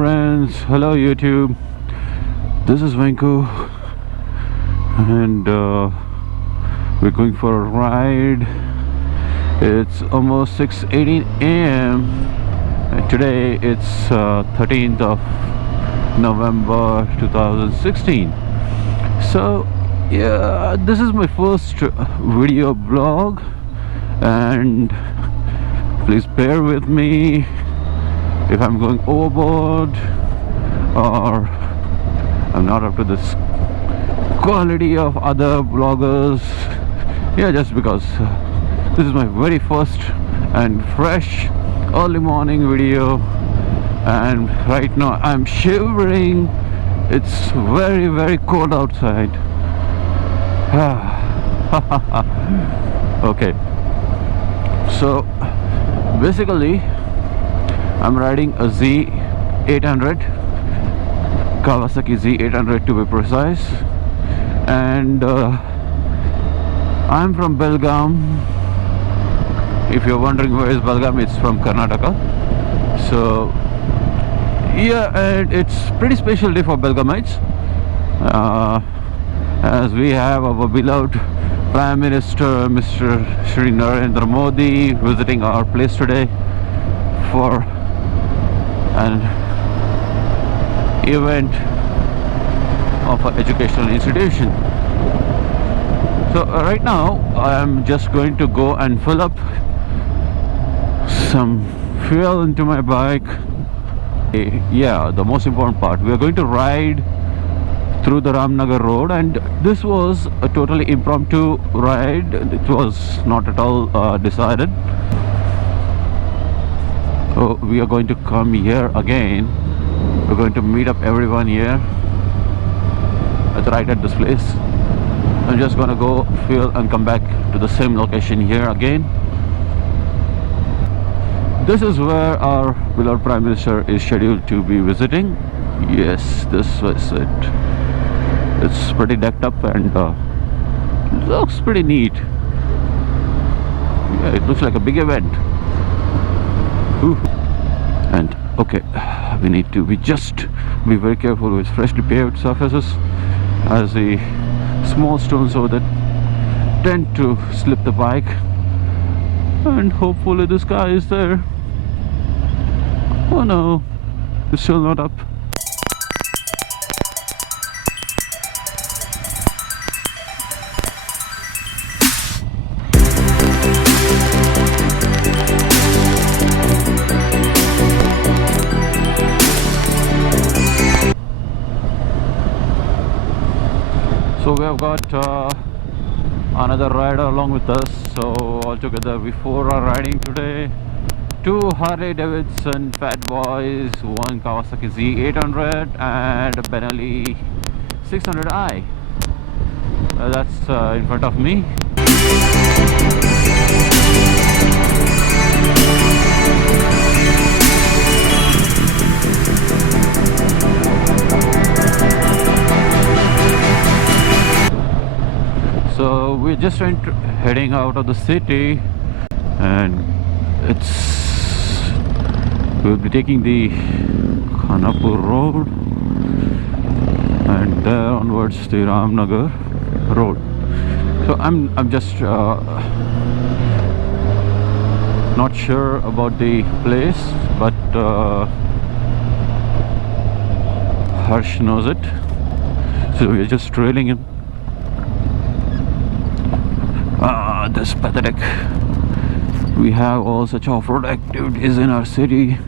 friends, hello YouTube. This is Venku, and we're going for a ride. It's almost 6:18 a.m. Today it's 13th of November 2016. So yeah, this is my first video blog, and please bear with me if I'm going overboard or I'm not up to this quality of other bloggers. Yeah, just because this is my very first and fresh early morning video, and right now I'm shivering. It's very, very cold outside. Okay, so basically I'm riding a Z800, Kawasaki Z800 to be precise, and I'm from Belgaum. If you're wondering where is Belgaum, it's from Karnataka. So yeah, and it's pretty special day for Belgaumites, as we have our beloved Prime Minister Mr. Shri Narendra Modi visiting our place today for an event of an educational institution. So right now I'm just going to go and fill up some fuel into my bike. Yeah, the most important part, we are going to ride through the Ramnagar Road, and this was a totally impromptu ride. It was not at all decided. So we are going to come here again. We're going to meet up everyone here right at this place. I'm just gonna go fuel and come back to the same location here again. This is where our beloved Prime Minister is scheduled to be visiting. Yes, this was it. It's pretty decked up and looks pretty neat. Yeah, it looks like a big event. Ooh. And okay, we need to just be very careful with freshly paved surfaces, as the small stones over there tend to slip the bike. And hopefully this guy is there. Oh no, it's still not up. So we have got another rider along with us. So altogether we four are riding today. 2 Harley Davidson Fat Boys, 1 Kawasaki Z800 and a Benelli 600i. That's in front of me. So we're just heading out of the city, and we'll be taking the Khanapur Road and there onwards the Ramnagar Road. So I'm just not sure about the place, but Harsh knows it. So we're just trailing him. This pathetic. We have all such off-road activities in our city.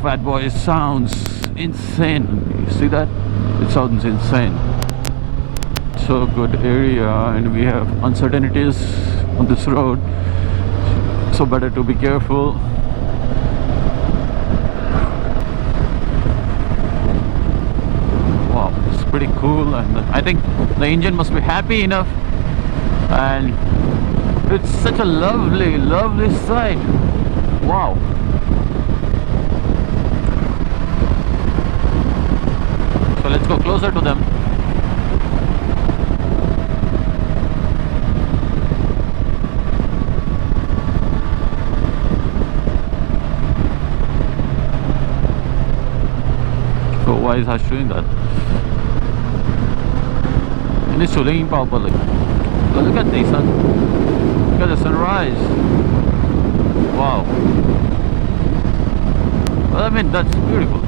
Fat Boy sounds insane. You see that? It sounds insane. So good area, and we have uncertainties on this road. So better to be careful. Wow, it's pretty cool, and I think the engine must be happy enough. And it's such a lovely, lovely sight. Wow. So let's go closer to them. why is Harsh doing that. And it's showing properly. But look at the sun. Look at the sunrise. Wow. Well, I mean, that's beautiful.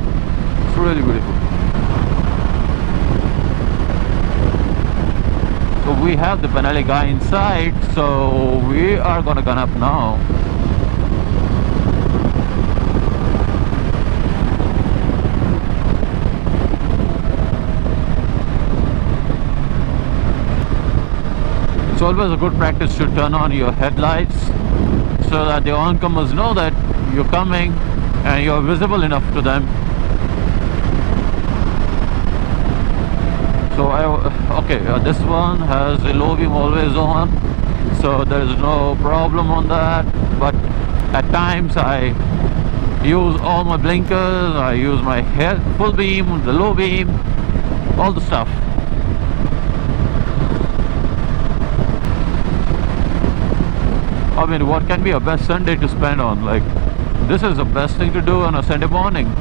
It's really beautiful. So we have the Penali guy inside, so we are gonna gun up now. It's always a good practice to turn on your headlights so that the oncomers know that you're coming and you're visible enough to them. So this one has the low beam always on, so there is no problem on that. But at times I use all my blinkers, I use my full beam, the low beam, all the stuff. I mean, what can be a best Sunday to spend on? Like, this is the best thing to do on a Sunday morning.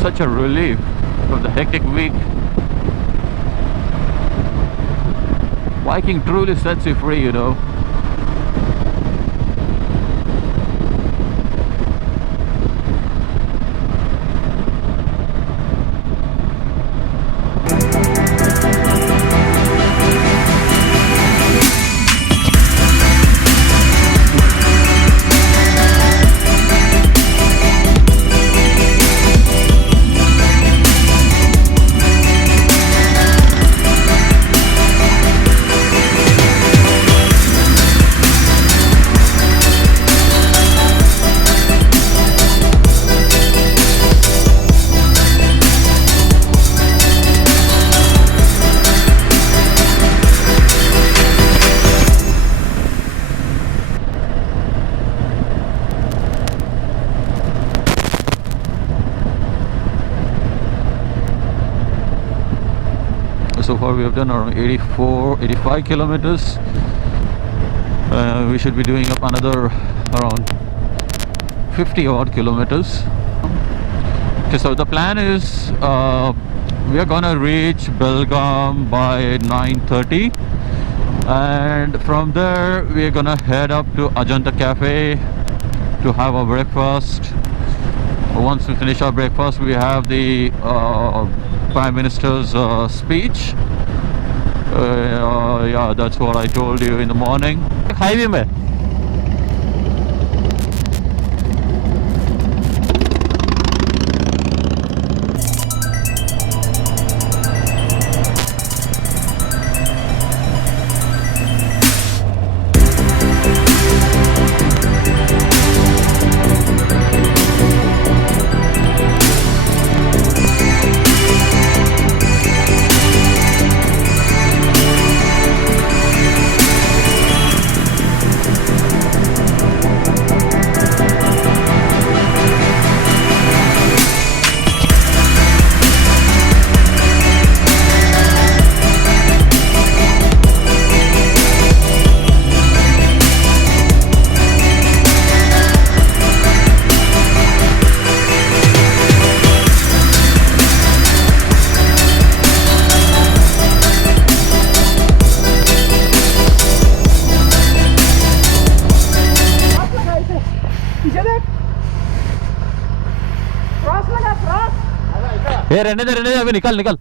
Such a relief from the hectic week. Biking truly sets you free, you know. So far we have done around 85 kilometers. We should be doing up another around 50 odd kilometers. Okay, so the plan is we are gonna reach Belgaum by 9:30, and from there we are gonna head up to Ajanta Cafe to have our breakfast. Once we finish our breakfast, we have the Prime Minister's speech. Yeah, that's what I told you in the morning. Highway mein. ये रहने दे अभी निकल निकल।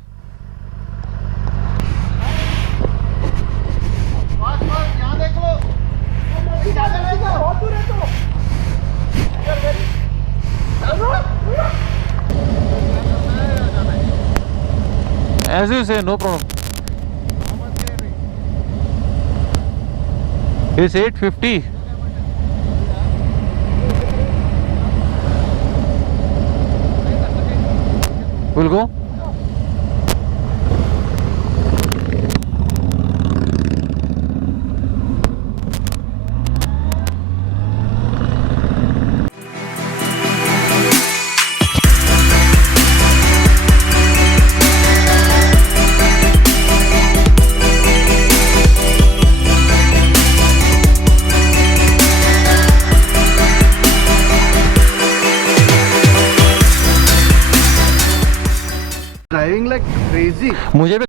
As you say, no problem. It's 850. We'll go. driving like crazy. मुझे भी